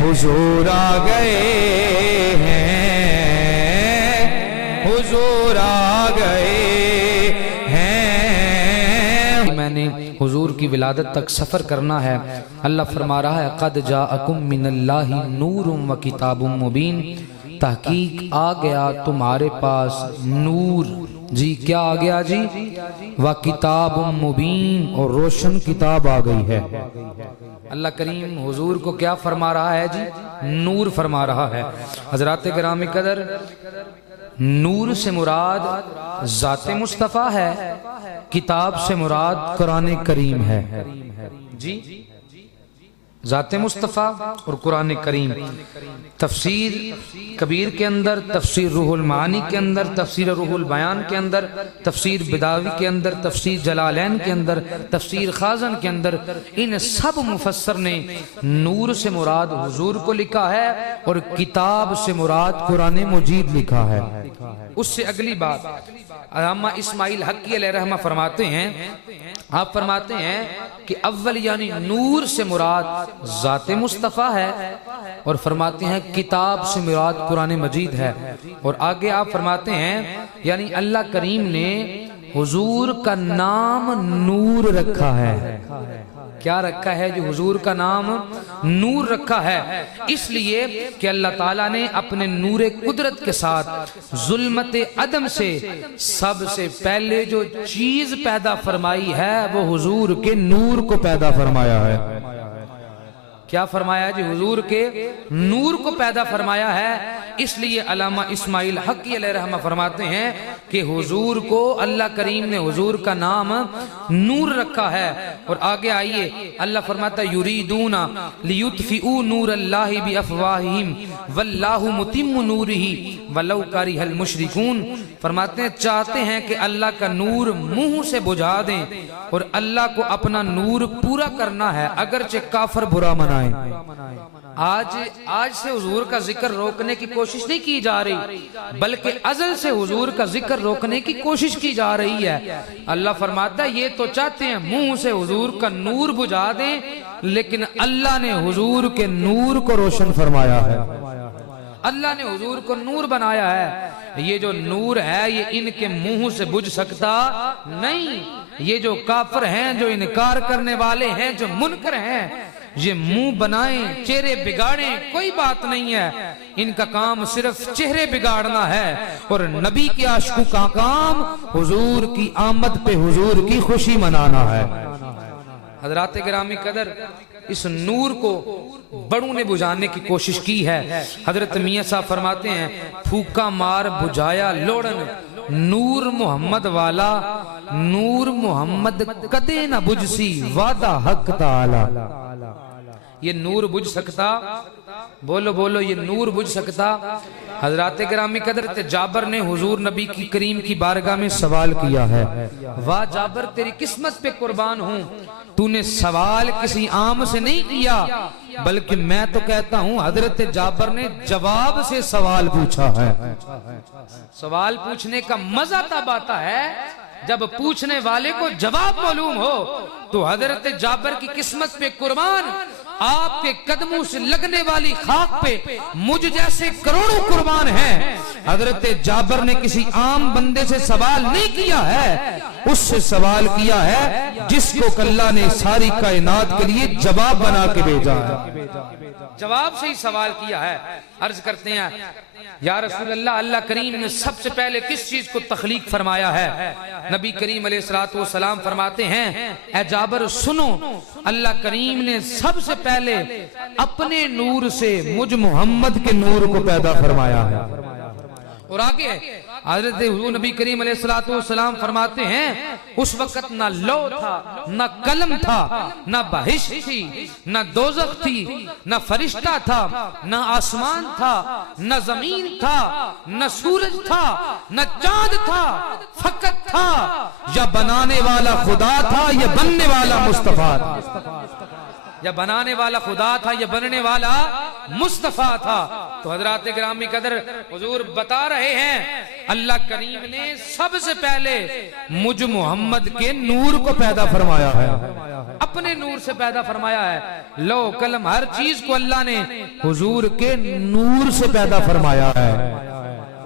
حضور آ گئے ہیں، حضور آ گئے ہیں۔ میں نے حضور کی ولادت تک سفر کرنا ہے۔ اللہ فرما رہا ہے قد جاءکم من اللہ نور و کتاب مبین، تحقیق آ گیا تمہارے پاس نور، جی کیا آ گیا جی؟ و کتاب مبین، اور روشن کتاب آ گئی ہے۔ اللہ کریم حضور کو کیا فرما رہا ہے جی؟ نور فرما رہا ہے۔ حضرات گرامی قدر، نور سے مراد ذات مصطفیٰ ہے، کتاب سے مراد قرآن کریم ہے۔ جی ذات مصطفیٰ اور قرآن کریم، تفسیر کبیر کے اندر، تفسیر روح المعانی کے اندر، تفسیر روح البیان کے اندر، تفسیر بداوی کے اندر، تفسیر جلالین کے اندر، تفسیر خازن کے اندر، ان سب مفسر نے نور سے مراد حضور کو لکھا ہے اور کتاب سے مراد قرآن مجید لکھا ہے۔ اس سے اگلی بات علامہ اسماعیل حقی علیہ رحمہ فرماتے ہیں، آپ فرماتے ہیں کہ اول یعنی نور سے مراد ذات مصطفیٰ ہے، اور فرماتے ہیں کتاب سے مراد قرآن مجید ہے، اور آگے آپ فرماتے ہیں یعنی اللہ کریم نے حضور کا نام نور رکھا ہے۔ کیا رکھا ہے جو حضور کا نام نور رکھا ہے، اس لیے کہ اللہ تعالیٰ نے اپنے نور قدرت کے ساتھ ظلمت عدم سے سب سے پہلے جو چیز پیدا فرمائی ہے وہ حضور کے نور کو پیدا فرمایا ہے۔ کیا فرمایا جی؟ حضور کے نور کو پیدا فرمایا ہے۔ اس لیے علامہ اسماعیل حقی علیہ رحمہ فرماتے ہیں کہ حضور کو اللہ کریم نے حضور کا نام نور رکھا ہے۔ اور آگے آئیے اللہ فرماتا ہے یریدون لیطفئوا نور اللہ بافواہہم واللہ متم نورہ ولو کرہ المشرکون، فرماتے ہیں چاہتے ہیں کہ اللہ کا نور منہ سے بجھا دیں، اور اللہ کو اپنا نور پورا کرنا ہے اگرچہ کافر برا منائیں۔ آج سے حضور کا ذکر روکنے کی کوشش نہیں کی جا رہی، بلکہ ازل سے حضور کا ذکر روکنے کی کوشش کی جا رہی ہے۔ اللہ فرماتا ہے یہ تو چاہتے ہیں منہ سے حضور کا نور بجھا دیں، لیکن اللہ نے حضور کے نور کو روشن فرمایا ہے، اللہ نے حضور کو نور بنایا ہے۔ یہ جو نور ہے یہ ان کے منہ سے بجھ سکتا نہیں۔ یہ جو کافر ہیں، جو انکار کرنے والے ہیں، جو منکر ہیں، یہ منہ بنائیں، چہرے بگاڑیں، کوئی بات نہیں ہے، ان کا کام صرف چہرے بگاڑنا ہے، اور نبی کے عاشقوں کا کام حضور کی آمد پہ حضور کی خوشی منانا ہے۔ حضرات گرامی قدر، اس نور کو بڑوں نے بجھانے کی کوشش کی ہے۔ حضرت میاں صاحب فرماتے ہیں پھوکا مار بجھایا لوڑن، نور محمد والا نور محمد کدے نہ بجھسی وعدہ حق تعالی۔ یہ نور بجھ سکتا، بولو بولو، یہ نور بجھ سکتا؟ حضرات گرامی قدر، جابر نے حضور نبی کی کریم کی بارگاہ میں سوال کیا ہے، واہ جابر تیری قسمت پہ قربان ہوں، تو نے سوال کسی عام سے نہیں کیا، بلکہ میں تو کہتا ہوں حضرت جابر نے جواب سے سوال پوچھا ہے۔ سوال پوچھنے کا مزہ تب آتا ہے جب پوچھنے والے کو جواب معلوم ہو۔ تو حضرت جابر کی قسمت پہ قربان، آپ کے قدموں سے لگنے والی خاک پہ مجھ جیسے کروڑوں قربان ہیں۔ حضرت جابر نے کسی عام بندے سے سوال نہیں کیا ہے، اس سے سوال کیا ہے جس کو اللہ نے ساری کائنات کے لیے جواب بنا کے بھیجا ہے، جواب سے ہی سوال کیا ہے۔ عرض کرتے ہیں یا رسول اللہ، اللہ کریم نے سب سے پہلے کس چیز کو تخلیق فرمایا ہے؟ نبی کریم علیہ السلام فرماتے ہیں اے جابر سنو، اللہ کریم نے سب سے پہلے اپنے نور سے مجھ محمد کے نور کو پیدا فرمایا ہے۔ اور آگے حضرت نبی کریم علیہ السلام فرماتے ہیں اس وقت نہ لو تھا، نہ قلم تھا، نہ بہشت تھی، نہ دوزخ تھی، نہ فرشتہ تھا، نہ آسمان تھا، نہ زمین تھا، نہ سورج تھا، نہ چاند تھا، فقط تھا یا بنانے والا خدا تھا یا بننے والا مصطفیٰ تھا، یا بنانے والا خدا تھا یا بننے والا مصطفیٰ تھا۔ تو حضرات گرامی قدر حضور بتا رہے ہیں اللہ کریم نے سب سے پہلے مجھ محمد کے نور کو پیدا فرمایا ہے، اپنے نور سے پیدا فرمایا ہے۔ لو قلم ہر چیز کو اللہ نے حضور کے نور سے پیدا فرمایا ہے،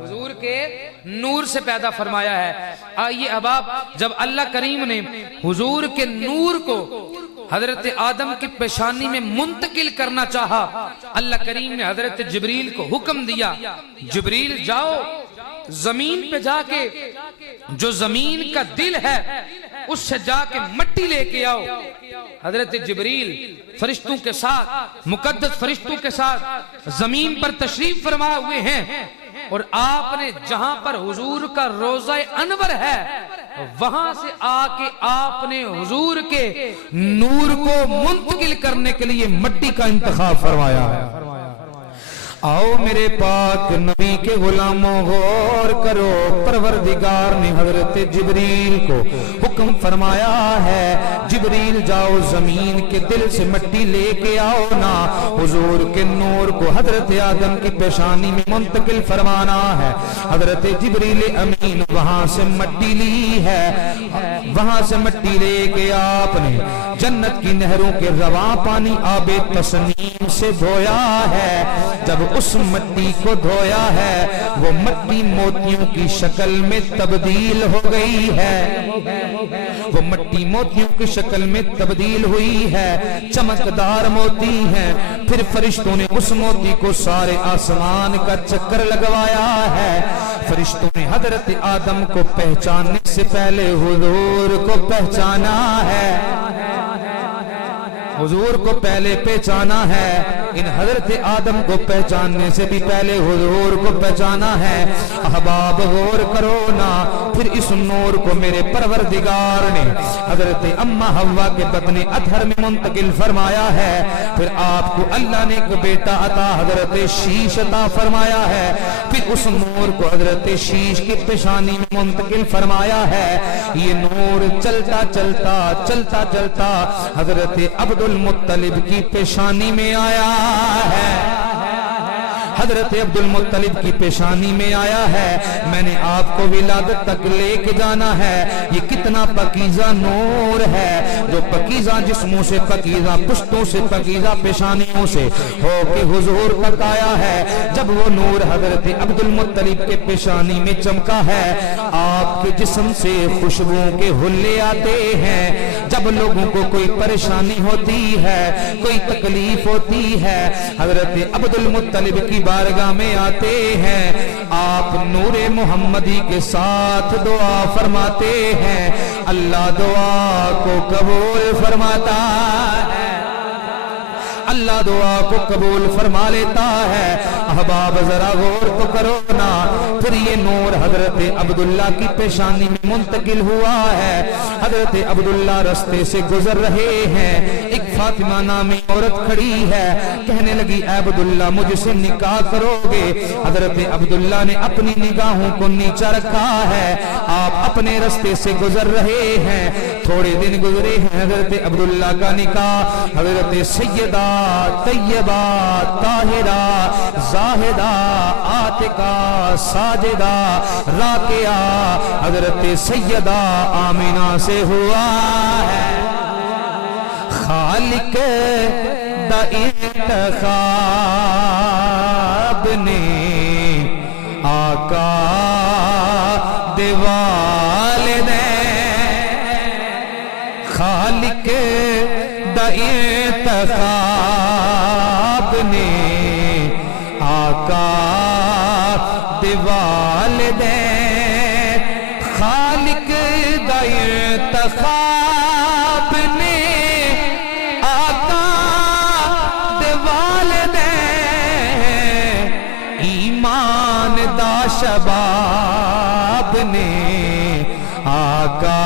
حضور کے نور سے پیدا فرمایا ہے۔ آئیے احباب، جب اللہ کریم نے حضور کے نور کو حضرت آدم کی پیشانی میں منتقل کرنا چاہا، اللہ کریم نے حضرت جبریل کو حکم دیا، جبریل جاؤ زمین پہ جا کے جو زمین کا دل ہے اس سے جا کے مٹی لے کے آؤ۔ حضرت جبریل فرشتوں کے ساتھ، مقدس فرشتوں کے ساتھ زمین پر تشریف فرما ہوئے ہیں، اور آپ نے جہاں پر حضور کا روضہ انور ہے وہاں سے آ کے آپ نے حضور کے نور کو منتقل کرنے کے لیے مٹی کا انتخاب فرمایا ہے۔ آؤ میرے پاک نبی کے غلاموں غور کرو، پروردگار نے حضرت جبریل کو حکم فرمایا ہے، جبریل جاؤ زمین کے دل سے مٹی لے کے آؤ نا، حضور کے نور کو حضرت آدم کی پیشانی میں منتقل فرمانا ہے۔ حضرت جبریل امین وہاں سے مٹی لی ہے، وہاں سے مٹی لے کے آپ نے جنت کی نہروں کے رواں پانی آب تسنیم سے دھویا ہے۔ جب اس مٹی کو دھویا ہے وہ مٹی موتیوں کی شکل میں تبدیل ہو گئی ہے، وہ مٹی موتیوں کی شکل میں تبدیل ہوئی ہے، چمکدار موتی ہیں۔ پھر فرشتوں نے اس موتی کو سارے آسمان کا چکر لگوایا ہے۔ فرشتوں نے حضرت آدم کو پہچاننے سے پہلے حضور کو پہچانا ہے، حضور کو پہلے پہچانا ہے، ان حضرت آدم کو پہچاننے سے بھی پہلے حضور کو پہچانا ہے۔ احباب غور کرو نا، پھر اس نور کو میرے پروردگار نے حضرت اماں حوا کے بطن اطہر میں منتقل فرمایا ہے۔ پھر آپ کو اللہ نے ایک بیٹا عطا حضرت شیش عطا فرمایا ہے، پھر اس نور کو حضرت شیش کی پیشانی میں منتقل فرمایا ہے۔ یہ نور چلتا چلتا چلتا چلتا حضرت عبد المطلب کی پیشانی میں آیا ہے، حضرت عبد المطلب کی پیشانی میں آیا ہے۔ میں نے آپ کو ولادت تک لے کے جانا ہے۔ یہ کتنا پکیزہ نور ہے، جو پکیزہ جسموں سے پکیزہ پشتوں سے پکیزہ پیشانیوں سے ہو کے حضور تک آیا ہے۔ جب وہ نور حضرت عبد المطلب کے پیشانی میں چمکا ہے، آپ کے جسم سے خوشبوؤں کے حلے آتے ہیں۔ جب لوگوں کو کوئی پریشانی ہوتی ہے، کوئی تکلیف ہوتی ہے، حضرت عبد المطلب کی بارگاہ میں آتے ہیں، آپ نور محمدی کے ساتھ دعا فرماتے ہیں، اللہ دعا کو قبول فرماتا ہے، اللہ دعا کو قبول فرما لیتا ہے۔ احباب ذرا غور تو کرو نا، پھر یہ نور حضرت عبداللہ کی پیشانی میں منتقل ہوا ہے۔ حضرت عبداللہ رستے سے گزر رہے ہیں، ایک فاطمہ نامی عورت کھڑی ہے، کہنے لگی اے عبداللہ مجھ سے نکاح کرو گے؟ حضرت عبداللہ نے اپنی نگاہوں کو نیچا رکھا ہے، آپ اپنے رستے سے گزر رہے ہیں، تھوڑے دن گزرے ہیں، حضرت عبداللہ کا نکاح حضرت سیدہ طیبہ طاہرہ زاہدہ عاتقہ ساجدہ راکعہ حضرت سیدہ آمینہ سے ہوا ہے۔ خالق دا انتخاب نے آقا دے والدین، خالق دا انتخاب نے آقا دے والدین، خالق دا انتخاب نے آقا دے والدین، ایمان دا شباب نے آقا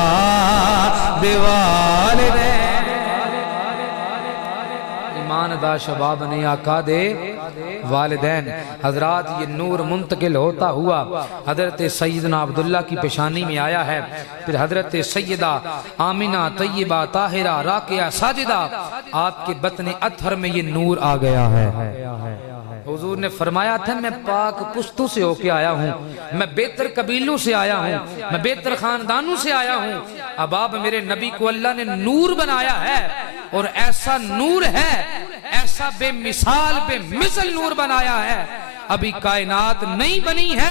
دے والدین، ایمان دا شباب نے آقا دے والدین۔ حضرات یہ نور منتقل ہوتا ہوا حضرت سیدنا عبداللہ کی پیشانی میں آیا ہے، پھر حضرت سیدہ آمینہ طیبہ طاہرہ راکعہ ساجدہ آپ کے بطن اطہر میں یہ نور آ گیا ہے۔ हुजूर ने फरमाया था मैं पाक पुश्तों से होके आया हूँ, मैं बेहतर कबीलों से आया हूँ, मैं बेहतर खानदानों से आया हूँ। अब आप मेरे नबी को अल्लाह ने नूर बनाया है और ऐसा नूर है, ऐसा बेमिसाल बेमिसल नूर बनाया है, अभी कायनात नहीं बनी है,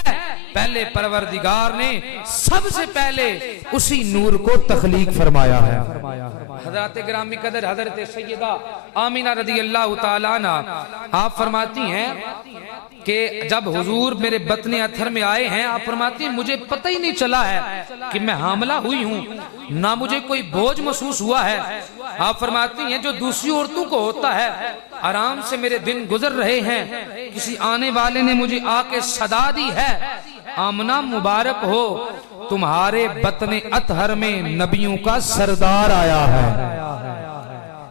पहले परवरदिगार ने सबसे पहले उसी नूर को तख्लीक फरमाया है। हज़रत ग्रामी कदर हज़रत सैयदा आमिना रज़ी अल्लाह ताला अन्हा आप फरमाती हैं कि जब हुजूर मेरे बतने अथर में आए हैं, आप फरमाती हैं मुझे पता ही नहीं चला है कि मैं हामला हुई हूँ, ना मुझे कोई बोझ महसूस हुआ है। आप फरमाती हैं जो दूसरी औरतों को होता है, आराम से मेरे दिन गुजर रहे हैं, किसी आने वाले ने मुझे आके सदा दी है, आमना मुबारक हो तुम्हारे बतने अतहर में नबियों का सरदार आया है।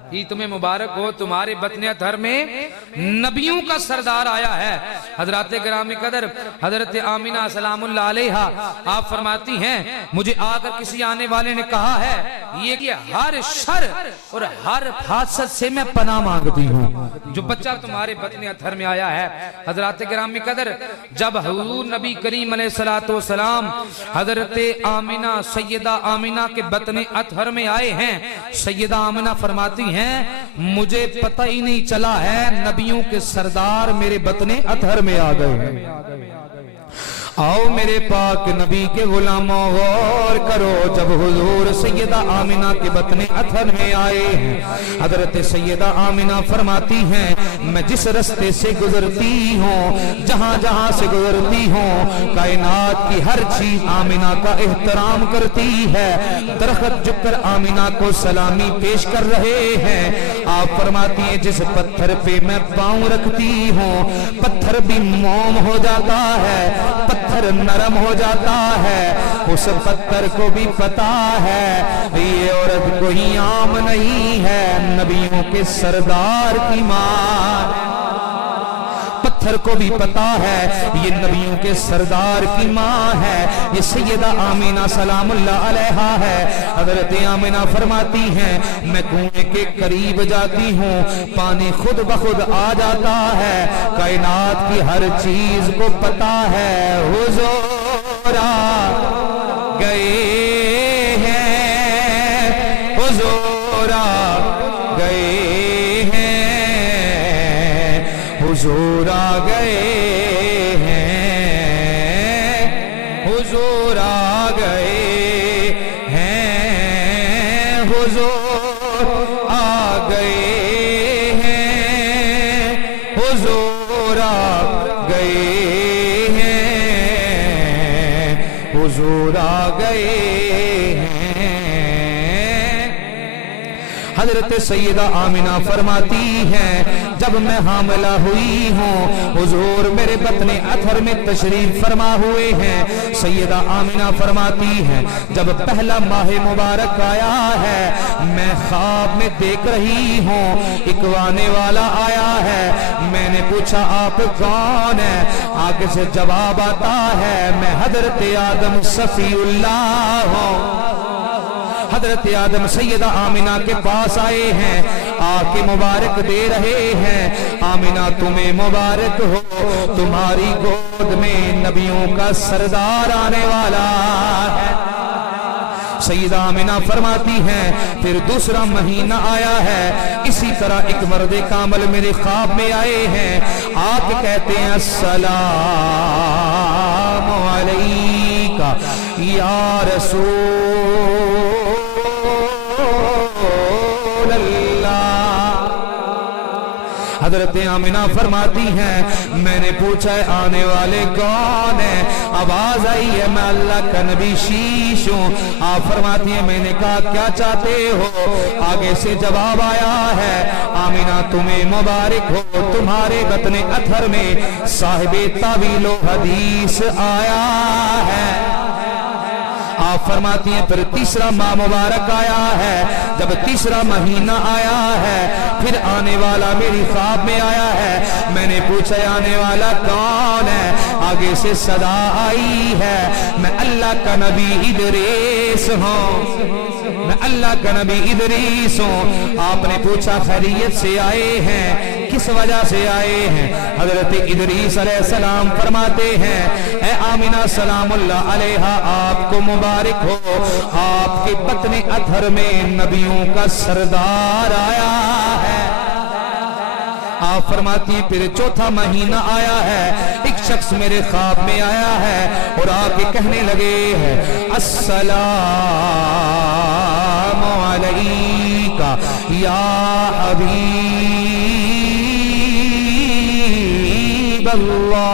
कि तुम्हें मुबारक हो तुम्हारे बतने अतहर में नबियों का सरदार आया है। हजरत ग्रामी कदर हजरत आमिना सलामुल्लाह अलैहा आप फरमाती हैं मुझे आकर किसी आने वाले ने कहा है ये कि हर शर और हर फासद से मैं पनाह मांगती हूँ जो बच्चा तुम्हारे बतने अतहर में आया है। हजरत ग्रामी कदर जब हुजूर नबी करीम अलैहिस्सलातु वस्सलाम हजरत आमिना सैयदा आमिना के बतने अतहर में आए हैं, सैयदा आमिना फरमाती हैं मुझे पता ही नहीं चला है नबियों के सरदार मेरे बतने अतहर में आ गए। आओ मेरे पाक नबी के गुलामों गौर करो, जब हुजूर सैयदा आमिना के बतने अथर में आए हैं, हजरत सैयदा आमिना फरमाती हैं मैं जिस रास्ते से गुजरती हूँ, जहाँ जहाँ से गुजरती हूँ, कायनात की हर चीज आमिना का एहतराम करती है। दरख्त झुककर आमिना को सलामी पेश कर रहे हैं। आप फरमाती हैं जिस पत्थर पे मैं पाँव रखती हूँ पत्थर भी मोम हो जाता है, पत्थर नरम हो जाता है। उस पत्थर को भी पता है ये औरत कोई आम नहीं है, नबियों के सरदार की मां। पत्थर को भी पता है ये नबियों के सरदार की मां है, ये सैयदा आमिना सलामुल्लाह अलैहा है। हजरत आमिना फरमाती हैं मैं कुएं के करीब जाती हूँ, पानी खुद ब खुद आ जाता है, कायनात की हर चीज को पता है। हुजूर आ गए हैं, हुजूर आ गए हैं, हुजूर आ गए हैं, हुजूर आ गए हैं, हुजूर आ गए हैं, हुजूर आ गए हैं, हुजूर आ गए हैं। हजरत सैयदा आमिना फरमाती हैं जब मैं हामिला हुई हूँ हुजूर मेरे बतने अथर में तशरीफ फरमा हुए हैं। सैयदा आमिना फरमाती हैं जब पहला माह मुबारक आया है मैं ख्वाब में देख रही हूँ एक आने वाला आया है। मैंने पूछा आप कौन है, आगे से जवाब आता है मैं हजरत आदम सफीउल्लाह हूँ। हजरत आदम सैयदा आमिना के पास आए हैं, आके मुबारक दे रहे हैं। आमिना तुम्हें मुबारक हो, तुम्हारी गोद में नबियों का सरदार आने वाला है। सैयदा आमिना फरमाती हैं फिर दूसरा महीना आया है, इसी तरह एक मर्द कामल मेरे ख्वाब में आए हैं, आके कहते हैं अस्सलाम अलैका या रसूल हजरत आमिना फरमाती हैं मैंने पूछा है आने वाले कौन है, आवाज आई है मैं अल्लाह का नबी शीश हूँ। आप फरमाती हैं मैंने कहा क्या चाहते हो, आगे से जवाब आया है आमिना तुम्हें मुबारक हो, तुम्हारे बतने अथर में साहिबे तावीलो हदीस आया है। आप फरमाती हैं फिर तीसरा माह मुबारक आया है, जब तीसरा महीना आया है फिर आने वाला मेरी ख्वाब में आया है। मैंने पूछा आने वाला कौन है, आगे से सदा आई है मैं अल्लाह का नबी इदरीस हूँ, मैं अल्लाह का नबी इदरीस हूँ। आपने पूछा खैरियत से आए हैं, किस वजह से आए हैं? हजरत इदरीस अलैहिस्सलाम फरमाते हैं, ए आमिना सलामुल्लाह अलैहा, आपको मुबारक हो, आपके बतने अथर में नबियों का सरदार आया है। आप फरमाती हैं फिर चौथा महीना आया है, एक शख्स मेरे ख्वाब में आया है और आके कहने लगे हैं, अस्सलामु अलैका या हबीब अल्लाह।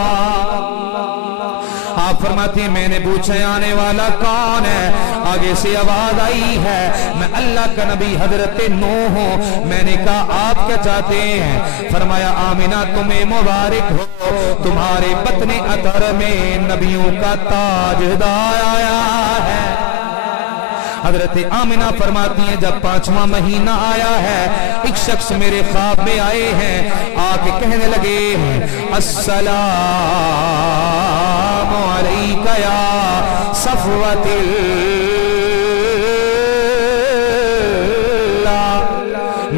आप फरमाती हैं मैंने पूछा आने वाला कौन है? आगे से आवाज आई है, मैं अल्लाह का नबी हजरत नूह हूं। मैंने कहा आप क्या चाहते हैं? फरमाया आमिना तुम्हें मुबारक हो, तुम्हारे बतने अतर में नबियों का ताजदार आया है। हजरत आमिना फरमाती हैं जब 5वां महीना आया है, एक शख्स मेरे ख्वाब में आए हैं, आके कहने लगे हैं, अस्सलामु अलैका या सफ़वतिल्लाह।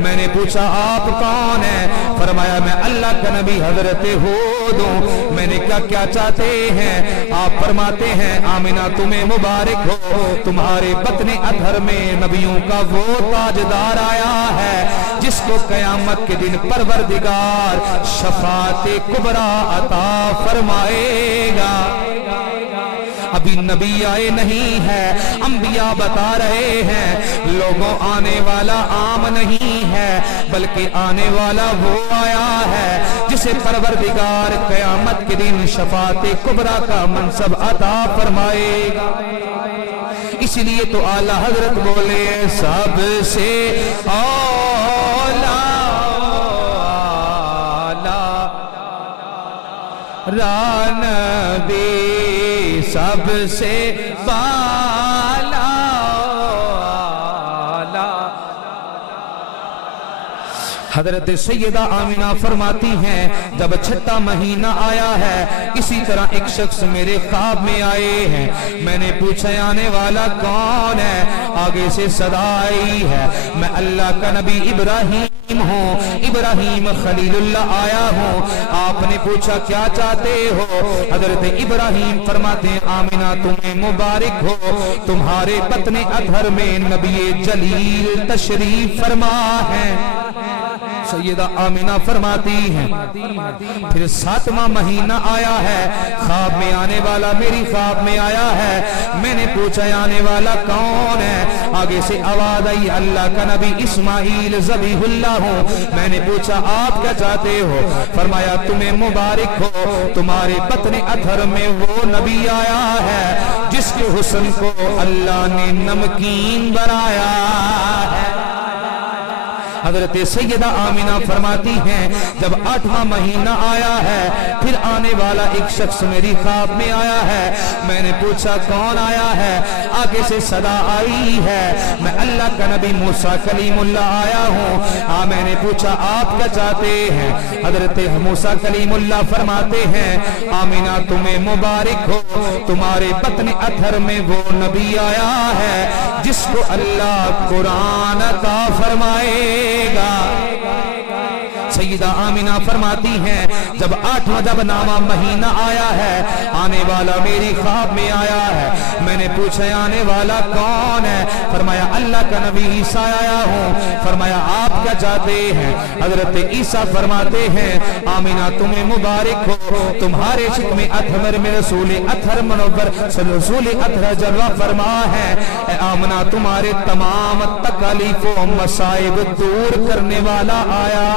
मैंने पूछा आप कौन है? फरमाया मैं अल्लाह का नबी हजरत हूद हूं। मैंने कहा क्या चाहते हैं? आप फरमाते हैं आमिना तुम्हें मुबारक हो, तुम्हारे बतने अधर में नबियों का वो ताजदार आया है जिसको कयामत के दिन परवरदिगार शफाते कुबरा अता फरमाएगा। अभी नबी आए नहीं है, अंबिया बता रहे हैं लोगों आने वाला आम नहीं है, बल्कि आने वाला वो आया है जिसे परवरदिगार कयामत के दिन शफाते कुबरा का मनसब अता फरमाएगा। इसलिए तो आला हजरत बोले सबसे औला रानबी सबसे बाला। हजरत सैयदा आमिना फरमाती हैं जब 6वां महीना आया है, इसी तरह एक शख्स मेरे ख्वाब में आए हैं। मैंने पूछा आने वाला कौन है? आगे से सदा आई है, मैं अल्लाह का नबी इब्राहिम हूँ, इब्राहिम खलीलुल्लाह आया हूँ। आपने पूछा क्या चाहते हो? हजरत इब्राहिम फरमाते हैं आमिना तुम्हें मुबारक हो, तुम्हारे बतने अधर में नबी जलील तशरीफ फरमा है। सैयदा आमिना फरमाती हैं फिर 7वां महीना आया है, ख्वाब में आने वाला मेरी ख्वाब में आया है। मैंने पूछा आने वाला कौन है? आगे से आवाज आई अल्लाह का नबी इस्माइल ज़बीहुल्लाह हूँ। मैंने पूछा आप क्या चाहते हो? फरमाया तुम्हें मुबारक हो, तुम्हारे बतने अथर में वो नबी आया है जिसके हुस्न को अल्लाह ने नमकीन बनाया है। हजरत सैयदा आमिना फरमाती हैं जब 8वां महीना आया है, फिर आने वाला एक शख्स मेरी ख्वाब में आया है। मैंने पूछा कौन आया है? आगे से सदा आई है, मैं अल्लाह का नबी मूसा कलीमुल्लाह आया हूँ। मैंने पूछा आप क्या चाहते हैं? हजरत मूसा कलीमुल्लाह फरमाते हैं आमिना तुम्हें मुबारक हो, तुम्हारे बतने अथर में वो नबी आया है जिसको अल्लाह कुरान अता फरमाएगा। सैयदा आमिना फरमाती हैं जब 9वां महीना आया है, आने वाला मेरी ख्वाब में आया है। मैंने पूछा आने वाला कौन है? फरमाया अल्लाह का नबी ईसा आया हूँ। फरमाया आप क्या चाहते हैं? हजरत ईसा फरमाते हैं आमिना तुम्हें मुबारक हो, तुम्हारे शिक में अथमर में रसूल अथर मनव्वर रसूल अथर जलवा फरमा है। आमिना तुम्हारे तमाम तकलीफों मसाइब दूर करने वाला आया,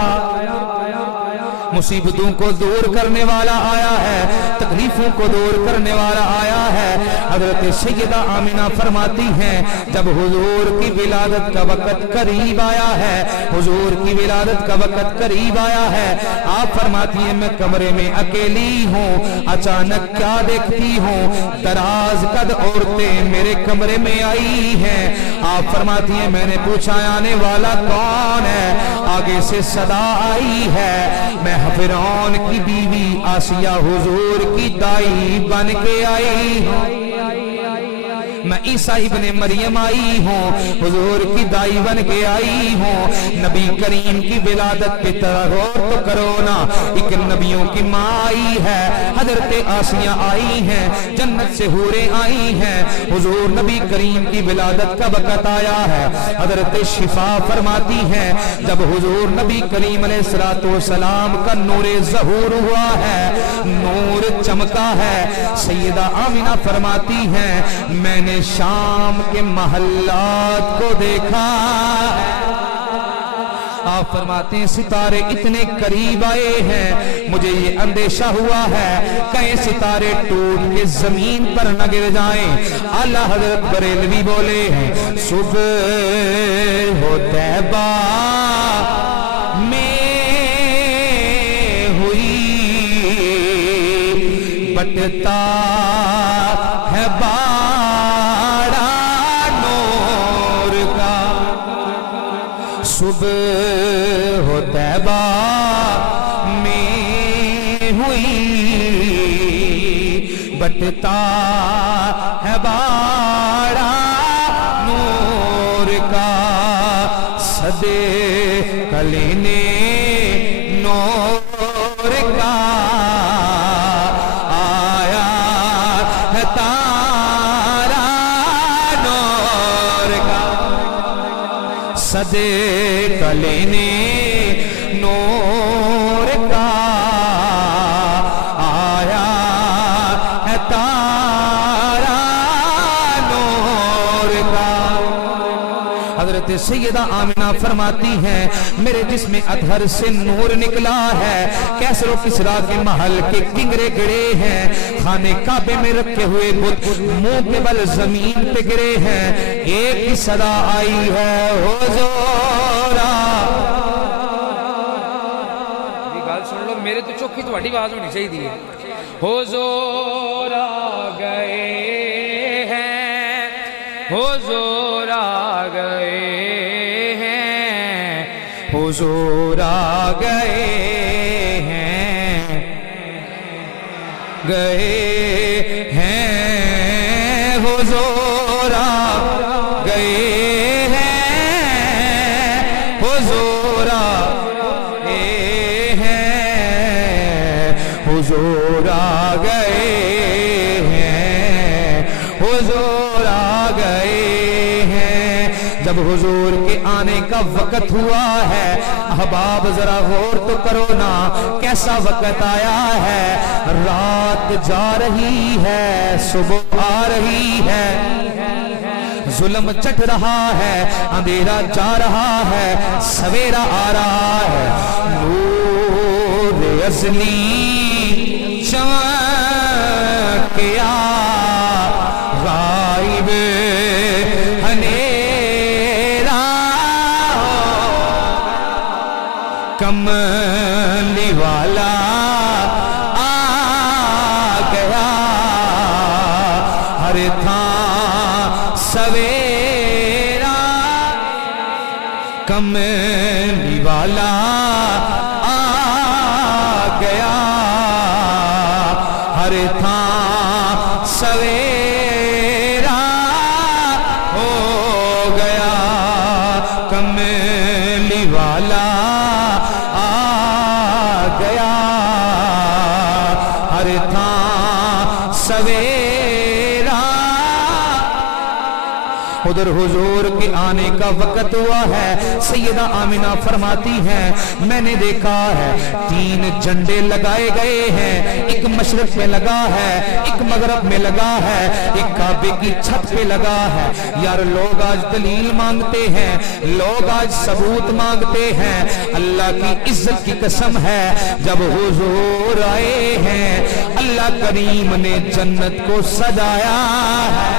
मुसीबतों को दूर करने वाला आया है, तकलीफों को दूर करने वाला आया है। हजरत सैयदा आमिना फरमाती हैं जब हुजूर की विलादत का वक़्त करीब आया है, हुजूर की विलादत का वक़्त करीब आया है, आप फरमाती हैं मैं कमरे में अकेली हूँ, अचानक क्या देखती हूँ? दराज कद औरतें मेरे कमरे में आई हैं। आप फरमाती हैं मैंने पूछा आने वाला कौन है? आगे से सदा आई है, मैं फिरौन की बीवी आसिया हुजूर की दाई बन के आई हूँ। मैं ईसा इब्ने मरियम आई हूँ, हुजूर की दाई बन के आई हूँ। नबी करीम की विलादत पे तरह गौर तो करो ना, एक नबियों की माँ आई है, हजरत आसिया आई हैं, जन्नत से हूरें आई हैं। हुजूर नबी करीम की विलादत का वक़्त आया है, हजरत शिफा फरमाती हैं जब हुजूर नबी करीम अलैहिस्सलाम का नूरे ज़हूर हुआ है, नूर चमका है। सैयदा आमिना फरमाती हैं मैंने शाम के महल्लात को देखा। आप फरमाते हैं सितारे इतने करीब आए हैं, मुझे ये अंदेशा हुआ है कहीं सितारे टूट के जमीन पर न गिर जाएं। आला हजरत बरेलवी बोले हैं सुबह हो तैबा में हुई, बटता है बाड़ा नूर का। सुबह हो तैबा में हुई, बटता है बाड़ा नूर का। सदे कलेने नूर का आया है तारा नूर का। सदे कलेने नूर का आया है तारा नूर का। हजरत सैयदा आमिना फरमाती हैं मेरे जिस्म अतहर से नूर निकला है। कैसरो किसरा के महल के किंगरे गिरे हैं, खाने काबे में रखे हुए बुत मुंह के बल जमीन पे गिरे हैं। एक ही सदा आई है हुजूरा। गल सुन लो, मेरे तो चौखी तुम्हारी आवाज होनी चाहिए। हुजूर आ गए हैं, हुजूर आ गए हैं, हुजूर आ गए हैं, गए हैं, हुजूर आ गए हैं, हुजूर आ गए हैं, हुजूर आ गए हैं, हुजूर आ गए हैं। जब हुजूर के आने का वक़्त हुआ है, अहबाब जरा गौर तो करो ना कैसा वक़्त आया है। रात जा रही है, सुबह आ रही है, जुल्म चट रहा है, अंधेरा जा रहा है, सवेरा आ रहा है। नूर असली चमकिया गायब हनेरा, कमली वाला आ गया, हर था सवेरा, कमली वाला आ गया, हर था सवेरा हो गया, कमली वाला आ गया, हर था सवेरा। उधर हुजूर के आने का वक़्त हुआ है। सैयदा आमिना फरमाती हैं मैंने देखा है 3 झंडे लगाए गए हैं, एक मशरक में लगा है, एक मगरब में लगा है, एक काबे की छत पे लगा है। यार लोग आज दलील मांगते हैं, लोग आज सबूत मांगते हैं। अल्लाह की इज्जत की कसम है जब हुजूर आए हैं अल्लाह करीम ने जन्नत को सजाया है।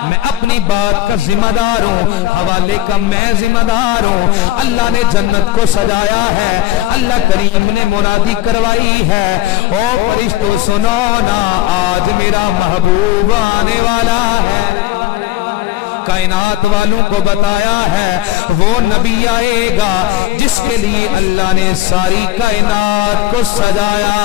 मैं अपनी बात का जिम्मेदार हूँ, हवाले का मैं जिम्मेदार हूँ। अल्लाह ने जन्नत को सजाया है, अल्लाह करीम ने मुनादी करवाई है। ओ फरिश्तों सुनो ना, आज मेरा महबूब आने वाला है। कायनात वालों को बताया है वो नबी आएगा जिसके लिए अल्लाह ने सारी कायनात को सजाया।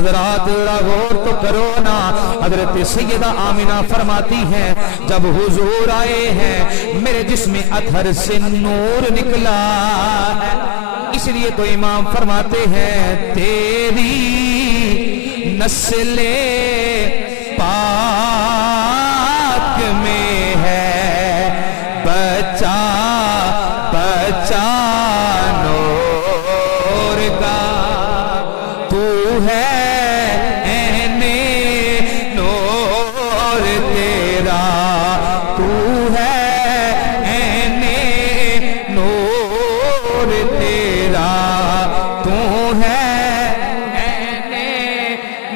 حضرات ذرا غور تو کرو نا، حضرت سیدہ آمینہ فرماتی ہیں جب حضور آئے ہیں میرے جسم اطہر سے نور نکلا ہے، اس لیے تو امام فرماتے ہیں تیری نسل پاک میں ہے بچا بچا نور کا، تو ہے عین نور تیرا، تو ہے عین نور تیرا، تو ہے عین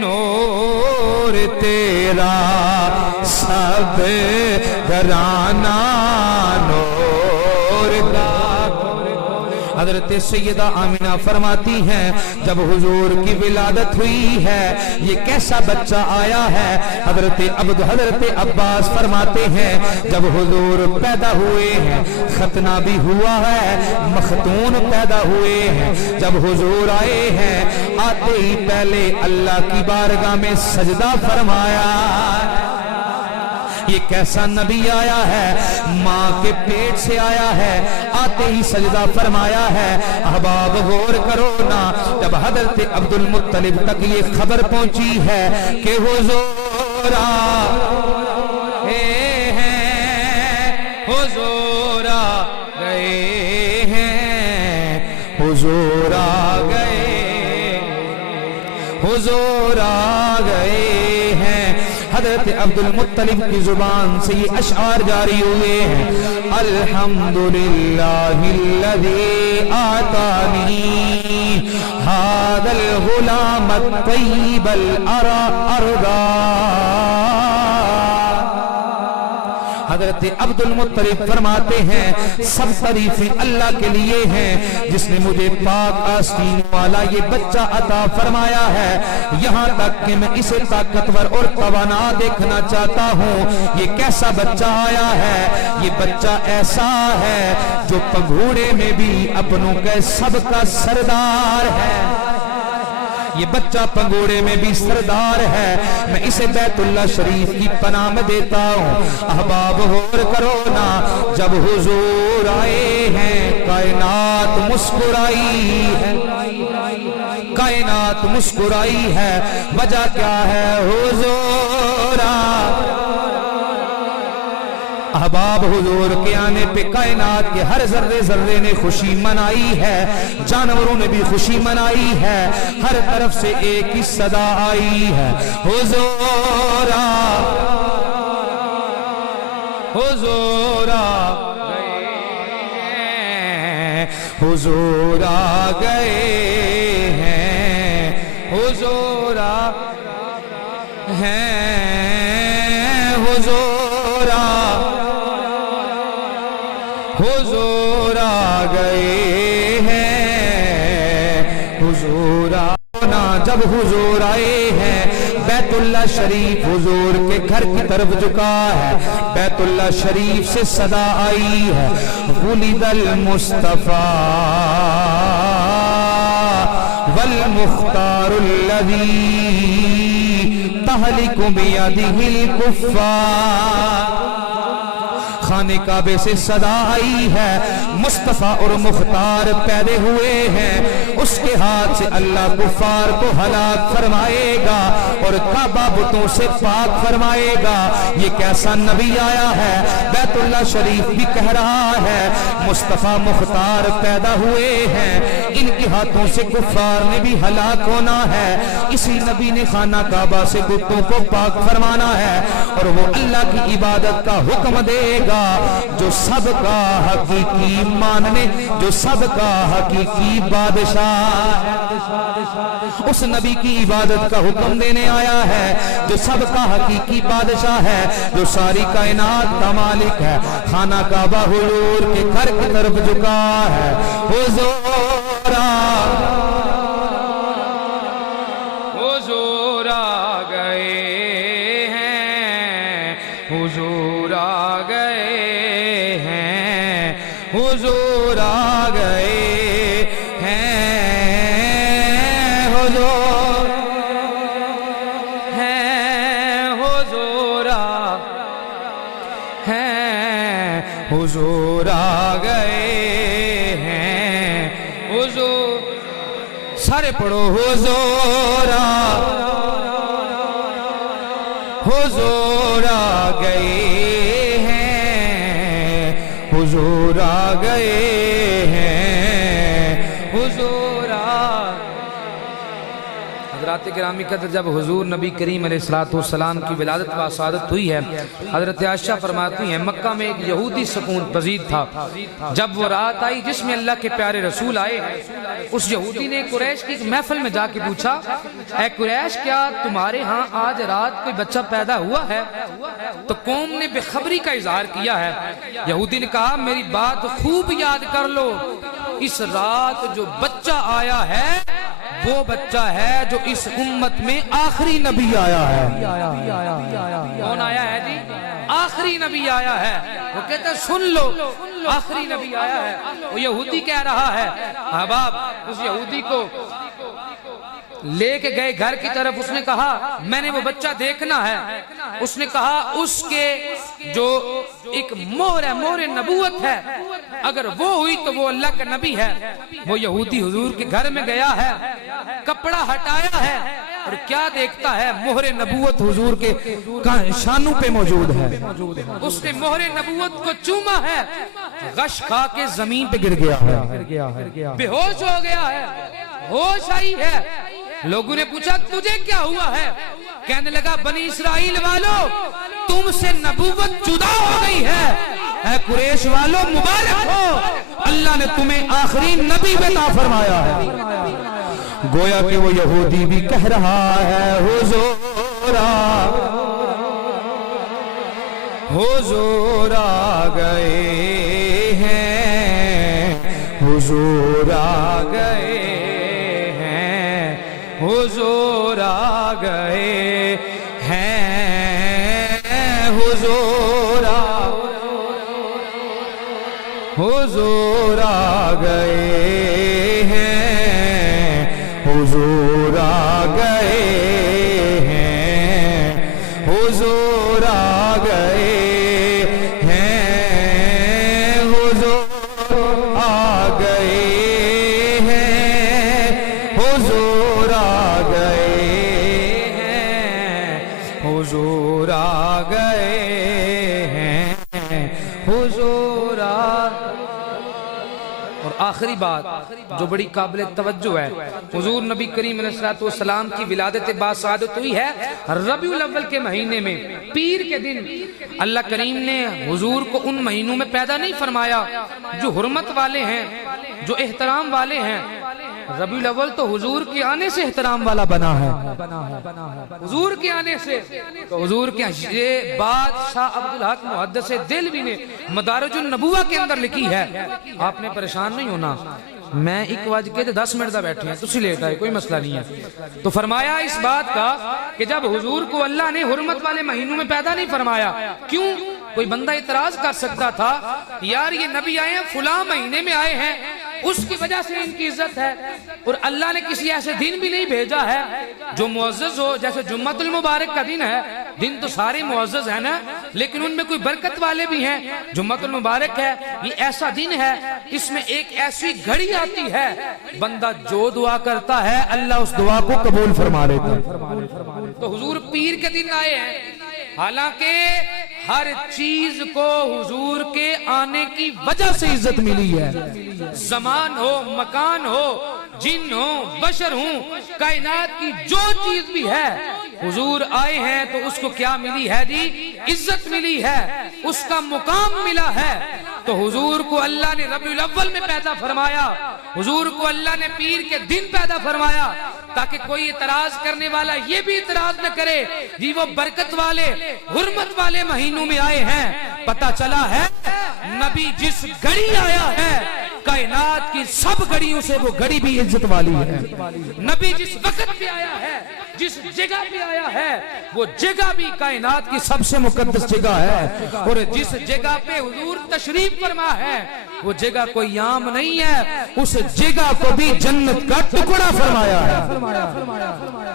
نور تیرا، سب گھرانہ نور کا۔ حضرت سیدہ آمینہ فرماتی ہیں جب حضور کی ولادت ہوئی ہے یہ کیسا بچہ آیا ہے؟ حضرت عباس فرماتے ہیں جب حضور پیدا ہوئے ہیں ختنہ بھی ہوا ہے، مختون پیدا ہوئے ہیں، جب حضور آئے ہیں آتے ہی پہلے اللہ کی بارگاہ میں سجدہ فرمایا۔ یہ کیسا نبی آیا ہے؟ ماں کے پیٹ سے آیا ہے، آتے ہی سجدہ فرمایا ہے۔ احباب غور کرو نا، جب حضرت عبد المطلب تک یہ خبر پہنچی ہے کہ حضور آئے ہیں، حضور آ گئے ہیں، حضور آ گئے، حضور آ گئے ہیں، حضرت عبد المطلب کی زبان سے یہ اشعار جاری ہوئے ہیں، الحمدللہ الذی آتانی ھذا الغلام الطیب الارضا۔ حضرت عبد المطلب فرماتے ہیں سب تعریفیں اللہ کے لیے ہیں جس نے مجھے پاک آستین والا یہ بچہ عطا فرمایا ہے، یہاں تک کہ میں اسے طاقتور اور توانا دیکھنا چاہتا ہوں۔ یہ کیسا بچہ آیا ہے؟ یہ بچہ ایسا ہے جو پگھوڑے میں بھی اپنوں کے سب کا سردار ہے، یہ بچہ پنگوڑے میں بھی سردار ہے، میں اسے بیت اللہ شریف کی پناہ میں دیتا ہوں۔ احباب غور کرو نا، جب حضور آئے ہیں کائنات مسکرائی ہے، کائنات مسکرائی ہے، وجہ کیا ہے؟ حضور احباب حضور کے آنے پہ کائنات کے ہر ذرے ذرے نے خوشی منائی ہے، جانوروں نے بھی خوشی منائی ہے، ہر طرف سے ایک ہی صدا آئی ہے، حضور حضور حضور آ گئے ہیں، حضور ہیں، حضور حضور آ گئے ہیں، حضور آنا۔ جب حضور آئے ہیں بیت اللہ شریف حضور کے گھر کی طرف جھکا ہے، بیت اللہ شریف سے صدا آئی ہے، ولد المصطفیٰ والمختار الذی تہلک بیدہ الکفار۔ خانہ کعبے سے صدا آئی ہے، مصطفیٰ اور مختار پیدا ہوئے ہیں، اس کے ہاتھ سے اللہ کفار کو ہلاک فرمائے گا اور کعبہ بتوں سے پاک فرمائے گا۔ یہ کیسا نبی آیا ہے؟ بیت اللہ شریف بھی کہہ رہا ہے مصطفیٰ مختار پیدا ہوئے ہیں، ان کے ہاتھوں سے کفار نے بھی ہلاک ہونا ہے۔ اسی نبی نے خانہ کعبہ سے بتوں کو پاک فرمانا ہے اور وہ اللہ کی عبادت کا حکم دے گا، جو سب کا حقیقی ماننے، جو سب کا حقیقی بادشاہ، اس نبی کی عبادت کا حکم دینے آیا ہے، جو سب کا حقیقی بادشاہ ہے، جو ساری کائنات کا مالک ہے۔ خانہ کعبہ حضور کے گھر کی طرف جھکا ہے، حضور حضور آ گئے ہیں، حضور آ گئے ہیں، حضور آ گئے ہیں، حضور हुजूर आ गए हैं, हुजूर, सारे पढ़ो हुजूर आ गए हैं, हुजूर आ गए हैं, हुजूर आ। हज़रात गिरामी कदर, जब हुजूर नबी करीम अलैहिस्सलाम की विलादत व शहादत हुई है, हज़रत आयशा फरमाती हैं मक्का में एक यहूदी सुकून पजीर था। जब वो रात आई जिसमें अल्लाह के प्यारे रसूल आए हैं, उस यहूदी ने कुरैश की महफिल में जाके पूछा, ऐ कुरैश, क्या तुम्हारे यहाँ आज रात कोई बच्चा पैदा हुआ है? तो कौम ने बेखबरी का इजहार किया है। यहूदी ने कहा, मेरी बात खूब याद कर लो, इस रात जो बच्चा आया है वो बच्चा है जो इस उम्मत में आखिरी नबी आया है। कौन आया है जी? आखिरी नबी आया है। वो कहते हैं सुन लो, आखिरी नबी आया है। वो यहूदी कह रहा है। अहबाब उस यहूदी को लेके गए घर की तरफ। उसने कहा मैंने वो बच्चा देखना है। उसने कहा उसके जो एक मोहर है, मोहर नबूवत है, अगर वो हुई तो वो अल्लाह का नबी है। वो यहूदी हुजूर के घर में गया है, कपड़ा हटाया है और क्या देखता है, मोहर नबूवत हुजूर के शानों पे मौजूद है। उसने मोहर नबूवत को चूमा है, गश खा के जमीन पे गिर गया है, बेहोश हो गया है, होश आई है। लोगों ने पूछा तुझे क्या हुआ है? कहने लगा बनी इस्राइल वालों, तुमसे नबूवत जुदा हो गई है। ऐ कुरैश वालों मुबारक हो, अल्लाह ने तुम्हें आखिरी नबी अता फरमाया है। गोया कि वो यहूदी भी कह रहा है हुजूर आ गए हैं, हुजूर आ गए, हुजूर आ गए हैं, हुजूर आ गए हैं, हुजूर आ गए हैं, हुजूर आ गए हैं, हुजूर आ गए हैं, हुजूर आ गए हैं, हुजूर आ गए हैं, हुजूर आ। और आखिरी बात जो बड़ी काबिल तवज्जो है, हुजूर नबी करीम अलैहिस्सलाम की विलादत बासआदत हुई है रबीउल अव्वल के महीने में, पीर के दिन। अल्लाह करीम ने हुजूर को उन महीनों में पैदा नहीं फरमाया जो हुर्मत वाले हैं, जो एहतराम वाले हैं। रबीउल अव्वल तो हुजूर के आने से एहतराम वाला बना है, हुजूर के आने से। तो हुजूर के ये बात शाह अब्दुल हक मुहद्दिस दिल्वी ने मदारिजुन नबुव्वा के अंदर लिखी है। आपने परेशान नहीं होना, मैं 1:10 दा बैठे हैं, तुसी लेट आए, कोई मसला नहीं है। तो फरमाया इस बात का कि जब हुजूर को अल्लाह ने हुर्मत वाले महीनों में पैदा नहीं फरमाया, क्यों? कोई बंदा इतराज कर सकता था यार ये नबी आए हैं फुला महीने में आए हैं, उसकी वजह से इनकी इज्जत है। और अल्लाह ने किसी ऐसे दिन भी नहीं भेजा है जो मुअज़्ज़ज़ हो, जैसे जुम्मतुल मुबारक का दिन है। दिन तो सारे मुअज़्ज़ज़ है ना, लेकिन उनमें कोई बरकत वाले भी हैं। जुम्मतुल मुबारक है, ये ऐसा दिन है, इसमें एक ऐसी घड़ी आती है, बंदा जो दुआ करता है अल्लाह उस दुआ को कबूल फरमा लेता है। तो हुजूर पीर के दिन आए हैं, हालांकि हर चीज को हुजूर के आने की वजह से इज्जत मिली है। जमान हो, मकान हो, जिन हो, बशर हो, कायनात की जो चीज भी है, हुजूर आए हैं तो उसको क्या मिली है जी? इज्जत मिली है, उसका मुकाम मिला है। तो हुजूर को अल्लाह ने रबीउल अव्वल में पैदा फरमाया, हुजूर को अल्लाह ने पीर के दिन पैदा फरमाया, ताकि कोई इतराज करने वाला ये भी इतराज न करे जी वो बरकत वाले हुर्मत वाले महीनों में आए हैं। पता चला है नबी जिस घड़ी आया है कायनात की सब घड़ियों से वो घड़ी भी इज्जत वाली है। नबी जिस वक्त पे आया है, जिस जगह पे आया है, वो जगह भी कायनात की सबसे मुकद्दस जगह है। और जिस जगह पे हुजूर तशरीफ फरमा है وہ جگہ کوئی عام نہیں ہے، اس جگہ کو بھی جنت کا ٹکڑا فرمایا ہے۔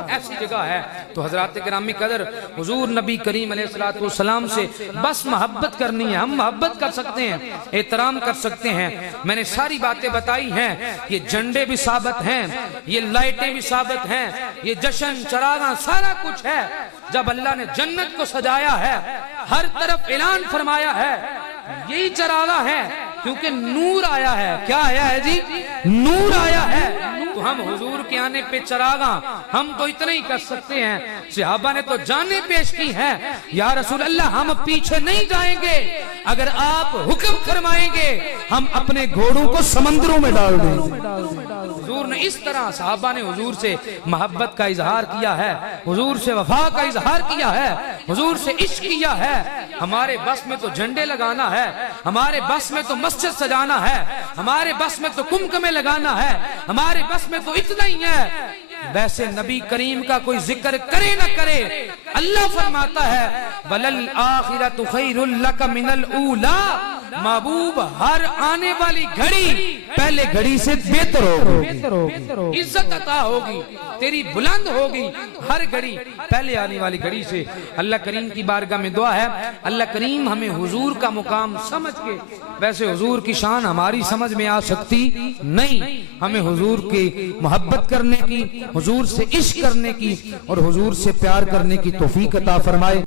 ایسی جگہ ہے۔ تو حضرات گرامی قدر، حضور نبی کریم علیہ السلام سے بس محبت کرنی ہے۔ ہم محبت کر سکتے ہیں، احترام کر سکتے ہیں۔ میں نے ساری باتیں بتائی ہیں، یہ جھنڈے بھی ثابت ہیں، یہ لائٹیں بھی ثابت ہیں، یہ جشن چراغاں سارا کچھ ہے۔ جب اللہ نے جنت کو سجایا ہے، ہر طرف اعلان فرمایا ہے، یہی چراغاں ہے، کیونکہ نور آیا ہے۔ کیا آیا ہے جی؟ نور آیا ہے۔ تو ہم حضور کے آنے پہ چراغاں، ہم تو اتنا ہی کر سکتے ہیں۔ صحابہ نے تو جانیں پیش کی ہیں، یا رسول اللہ ہم پیچھے نہیں جائیں گے، اگر آپ حکم فرمائیں گے ہم اپنے گھوڑوں کو سمندروں میں ڈال دیں گے۔ حضور نے اس طرح صحابہ نے حضور سے محبت کا اظہار کیا ہے، حضور سے وفا کا اظہار کیا ہے، حضور سے عشق کیا ہے۔ ہمارے بس میں تو جھنڈے لگانا ہے، ہمارے بس میں تو مسجد سجانا ہے، ہمارے بس میں تو کمکمے لگانا ہے، ہمارے بس میں تو اتنا ہی ہے۔ ویسے نبی کریم کا کوئی ذکر کرے نہ کرے، اللہ فرماتا ہے وَلَلْآخِرَةُ خَيْرٌ لَكَ مِنَ الْأُولَىٰ۔ محبوب ہر آنے والی گھڑی پہلے گھڑی سے بہتر ہوگی، عزت عطا ہوگی، تیری بلند ہوگی ہر گھڑی پہلے آنے والی گھڑی سے۔ اللہ کریم کی بارگاہ میں دعا ہے، اللہ کریم ہمیں حضور کا مقام سمجھ کے، ویسے حضور کی شان ہماری سمجھ میں آ سکتی نہیں، ہمیں حضور کی محبت کرنے کی، حضور سے عشق کرنے کی اور حضور سے پیار کرنے کی توفیق عطا فرمائے۔